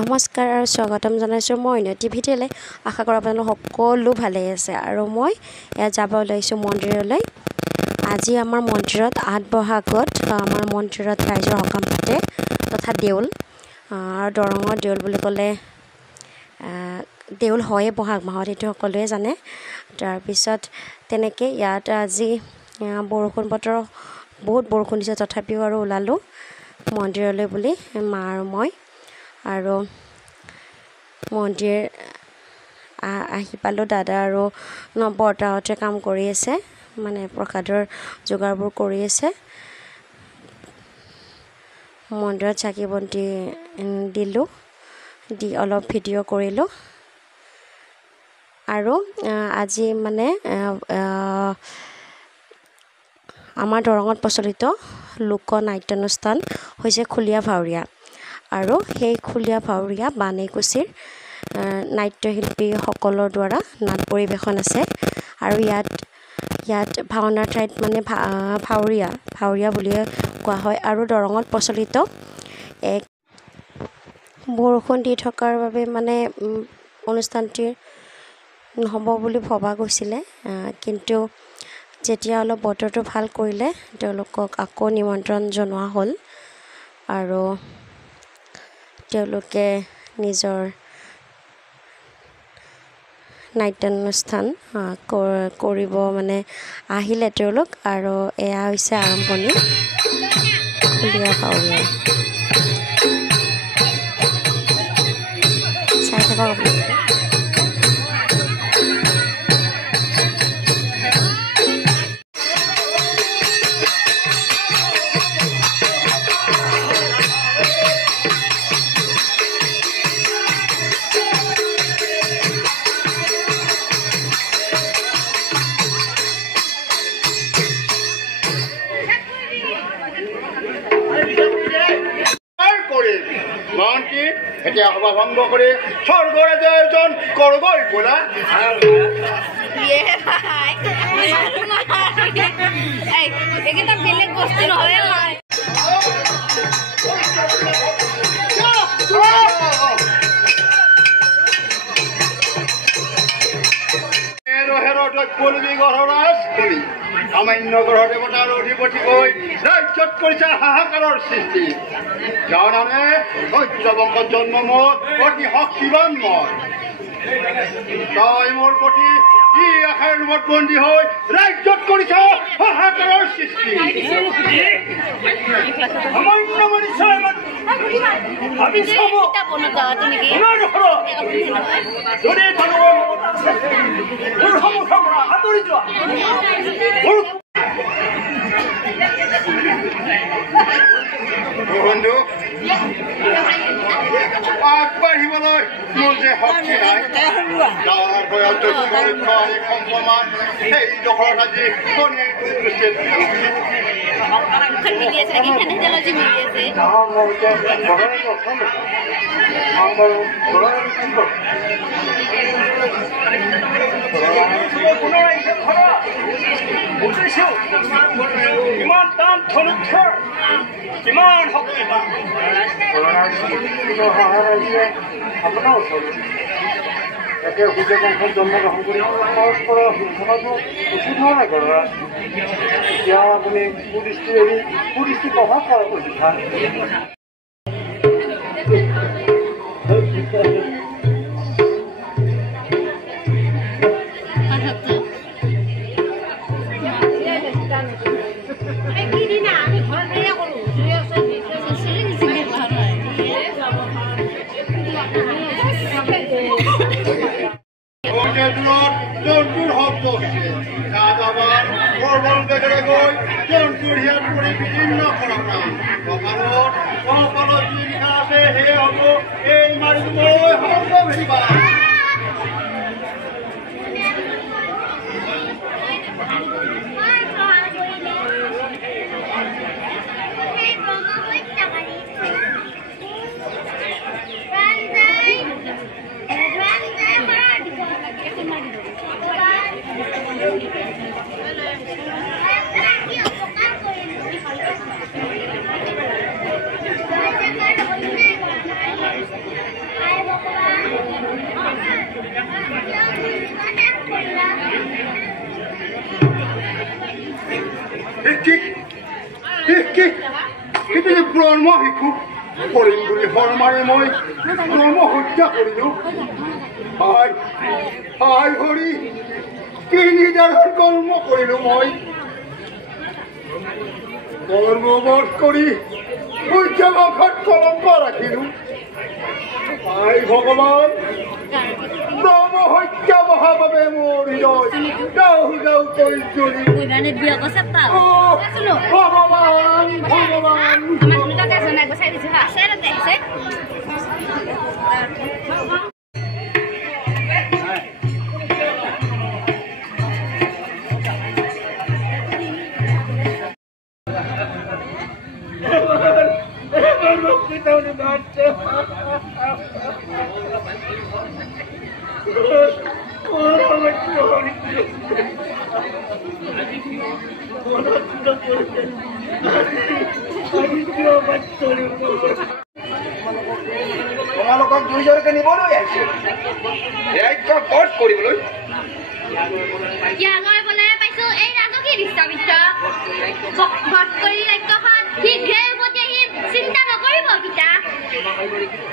নমস্কাৰ আৰু স্বাগতম জনাইছোঁ মই উন্নতি ভিডিঅ'লৈ। আশা কৰোঁ আপোনালোক সকলো ভালেই আছে আৰু মই ইয়াত যাব ওলাইছোঁ মন্দিৰলৈ। আজি আমাৰ মন্দিৰত ৮ বহাগত আমাৰ মন্দিৰত ৰাইজৰ সকাম পাতে তথা দেউল আৰু দৰঙৰ দেউল বুলি ক'লে দেউল হয়ে বহাগ মাহত, সেইটো সকলোৱে জানে। তাৰপিছত তেনেকৈ ইয়াত আজি বৰষুণ বতৰ, বহুত বৰষুণ দিছে, তথাপিও আৰু ওলালোঁ মন্দিৰলৈ বুলি মা আৰু মই। আৰু মন্দিৰ আহি পালোঁ। দাদা আৰু বৰ্তাহঁতে কাম কৰি আছে, মানে প্ৰসাদৰ যোগাৰবোৰ কৰি আছে। মন্দিৰত চাকি বন্তি দিলোঁ, দি অলপ ভিডিঅ' কৰিলোঁ। আৰু আজি মানে আমাৰ দৰঙত প্ৰচলিত লোকনাট্যানুষ্ঠান হৈছে খুলীয়া ভাৱৰীয়া। আৰু সেই খুলীয়া ভাৱৰীয়া বাণীকুছিৰ নাট্যশিল্পীসকলৰ দ্বাৰা নাট পৰিৱেশন আছে। আৰু ইয়াত ভাওনাৰ ঠাইত মানে ভাৱৰীয়া বুলিয়ে কোৱা হয়। আৰু দৰঙত প্ৰচলিত এক বৰষুণ দি থকাৰ বাবে মানে অনুষ্ঠানটি নহ'ব বুলি ভবা গৈছিলে, কিন্তু যেতিয়া অলপ বতৰটো ভাল কৰিলে তেওঁলোকক আকৌ নিমন্ত্ৰণ জনোৱা হ'ল আৰু তেওঁলোকে নিজৰ নাট্যানুষ্ঠান কৰিব মানে আহিলে তেওঁলোক। আৰু এয়া হৈছে আৰম্ভণি খুলীয়া ভাৱৰীয়া। চাই থাকক আপোনালোকে। এতিয়া সভা ভংগ কৰি স্বৰ্গৰ আয়োজন কৰগৈ বোলা। বেলেগ বস্তু নহয় সামান্য গ্ৰহ দেৱতাৰ অধিপতি হৈ ৰাজ্যত কৰিছে হাহাকাৰৰ সৃষ্টি। যাৰ নামে সূৰ্য বংশত জন্ম মোৰ অতি শক্তিবান মই। তই মোৰ প্ৰতি ই আশাৰ ৰুমত বন্দী হৈ ৰাজ্যত কৰিছে হাহাকাৰৰ সৃষ্টি। বন্ধু, আগবাঢ়িবলৈ মোৰ যে শক্তি নাই। গাঁৱৰ বয়স সম্পমান সেই দখলত আজি ইমান টান ধনুক্ষৰ কিমান শক্তিবান আপোনাৰ ওচৰত একে সূৰ্য বংশত জন্মগ্ৰহণ কৰি পৰস্পৰৰ সমাজত উচিত হোৱা নাই কৰা। এতিয়া আপুনি কুদৃষ্টি প্ৰভাৱ কৰা উচিত। জন্তুৰ শব্দ হৈছে ৰাজাবাৰ প্ৰবল বেগেৰে গৈ জন্তুৰ হিয়াত পৰি বিভিন্ন কপালত যি লিখা আছে সেয়ে হ'ব এই মাৰিটো মই সৰ্বভেৰিবা। কিন্তু ব্ৰহ্ম শিশু কৰিম বুলি শৰ্মাৰে মই ব্ৰহ্ম হত্যা কৰিলো হায় হায় হৰি কি নিদাৰৰ কৰ্ম কৰিলো মই কৰ্মবধ কৰি সূৰ্যবংশত কলংক ৰাখিলো হায় ভগৱান ব্ৰহ্ম হত্যা মহাভাৱে মোৰ হৃদয় গাঁও গাঁও কৰি জ্বলি ভগৱান ভগৱান তোমালোকক দুইজনকে নিবলৈ আহিছে ৰাজ্য বধ কৰিবলৈ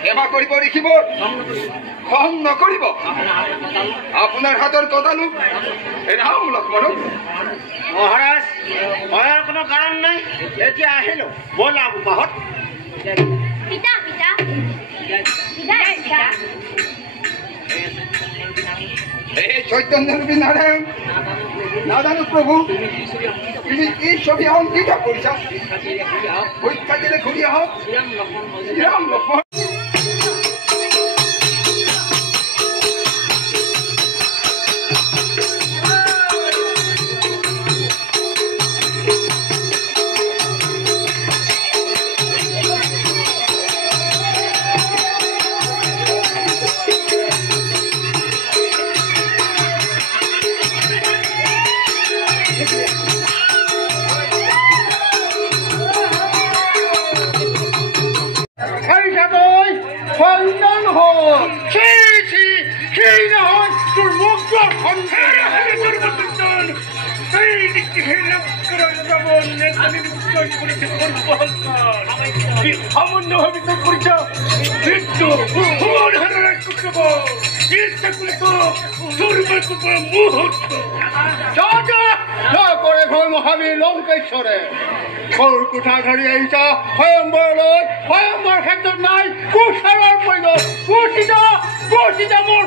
সেৱা কৰিব দেখিব খং নকৰিব আপোনাৰ হাতৰ কটালো ৰাম লক্ষ্মণক মহাৰাজ ভয়ৰ কোনো কাৰণ নাই এতিয়া আহিলো বলা মাহত চৈতন্যৰূপী নাৰায়ণ নাজানো প্ৰভু তুমি এই ছবি অংকিত কৰিছা পৰীক্ষাটিৰে ঘূৰি আহক শ্ৰীৰাম লক্ষ্মণ মহাবীৰ লংকেশ্বৰে ঘৰ কোঠা ধৰি আহিছা স্বয়ম্বৰলৈ স্বয়ম্বৰ ক্ষেত্ৰত নাই কুশাৰৰ প্ৰয়োজন কুচিত মোৰ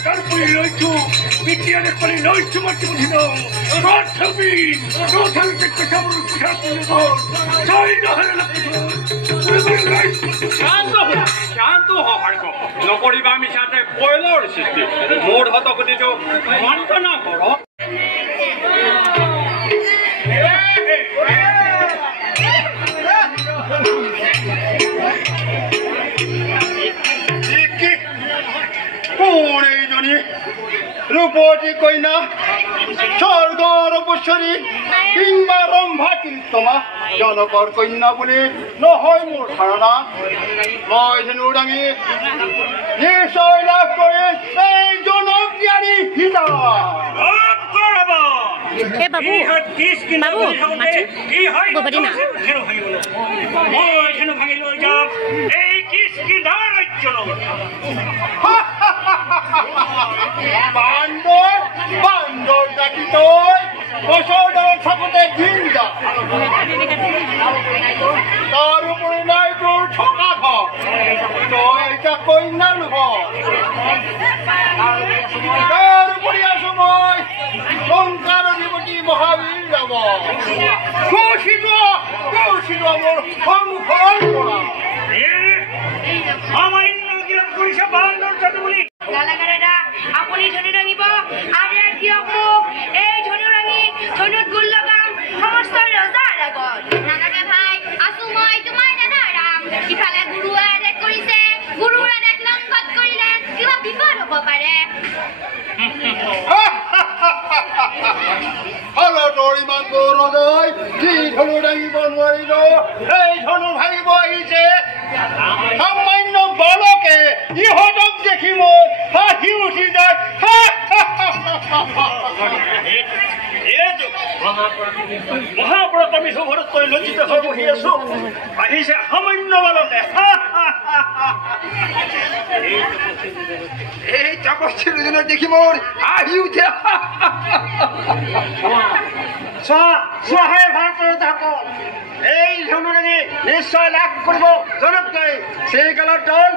তাৰোপৰি লৈছো বিজ্ঞানে কৰি লৈছো মাতি বুঝিল শান্ত ভাগ্য নকৰিবা মিছাতে কয়লৰ সৃষ্টি মোৰ হতগতিটো মন্থনা কৰ ৰূপতী কন্যা স্বৰ্গৰ উপশ্বৰী কিংবা ৰম্ভা কীৰ্তমা জনকৰ কন্যা বুলি নহয় মোৰ ধাৰণা মই ধেনু দাঙি নিশ্চয় লাভ কৰি এই জনপ্ৰিয়াৰী সীতা বান্দৰ জাতি তই বছৰ দৰত থাকোঁতে দিন যা তাৰোপৰি নাই তোৰ থকা ঘৰ তই এতিয়া কন্যা লব তাৰোপৰি আছো মই লংকাৰ অধিপতি মহাবীৰ যাব কুচিত মোৰ সংসাৰ কৰা কৰিছে বান্দৰ জাতি বুলি আপুনি ধনী ৰাঙিব আৰু দিয়ক মোক এই ধনী ৰাঙি ধনুত গুল লগাম সমস্ত ৰজাৰ আগত নালাগে ভাই আছো মই তোমাৰ দাদা ৰাম ইফালে গুৰুৱে আদেশ কৰিছে গুৰুৰ আদেশ লংঘন কৰিলে কিবা বিপদ হ'ব পাৰে হলতৰ ইমান গৌৰৱ নোৱাৰিলো এই ধনু ভাঙিব আহিছে সামান্য বালকে ইহঁতক দেখি মোৰ হাঁহি উঠি যায় মহাপৰাক্ৰমী ঘৰত তই লজ্জিত হৈ বহি আছো আহিছে সামান্য বালকে এই তপস্বী দুজনক দেখি মোৰ হাঁহি উঠে চোৱাহে ভাৰতৰ ধাকল এই ধনুৰাণী নিশ্চয় লাভ কৰিব জনতকৈ সেই কালত দল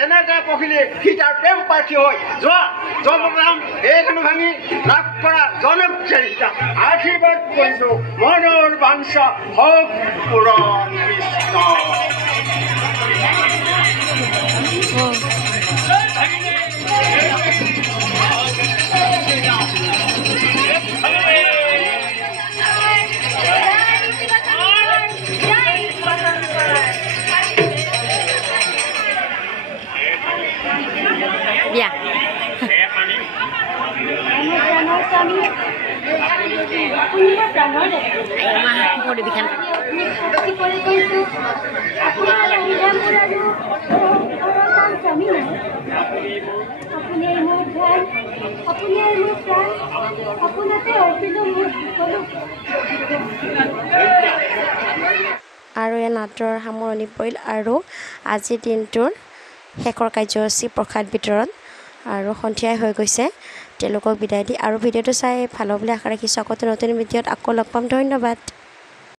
এনে পখিলে সি তাৰ প্ৰেম প্ৰাৰ্থী হয় যোৱা এই ধনু ভাঙি লাভ কৰা জনক আশীৰ্বাদ কৰিছো মনৰ বাঞ্ছা হওক পুৰাণ কৃষ্ণ Ya. Mau dibikin. আৰু এই নাটৰ সামৰণি পৰিল আৰু আজিৰ দিনটোৰ শেষৰ কাৰ্যসূচী প্ৰসাদ বিতৰণ আৰু সন্ধিয়াই হৈ গৈছে তেওঁলোকক বিদায় দি আৰু ভিডিঅ'টো চাই ভাল হ'ব বুলি আশা ৰাখিছোঁ আকৌ নতুন ভিডিঅ'ত আকৌ লগ পাম ধন্যবাদ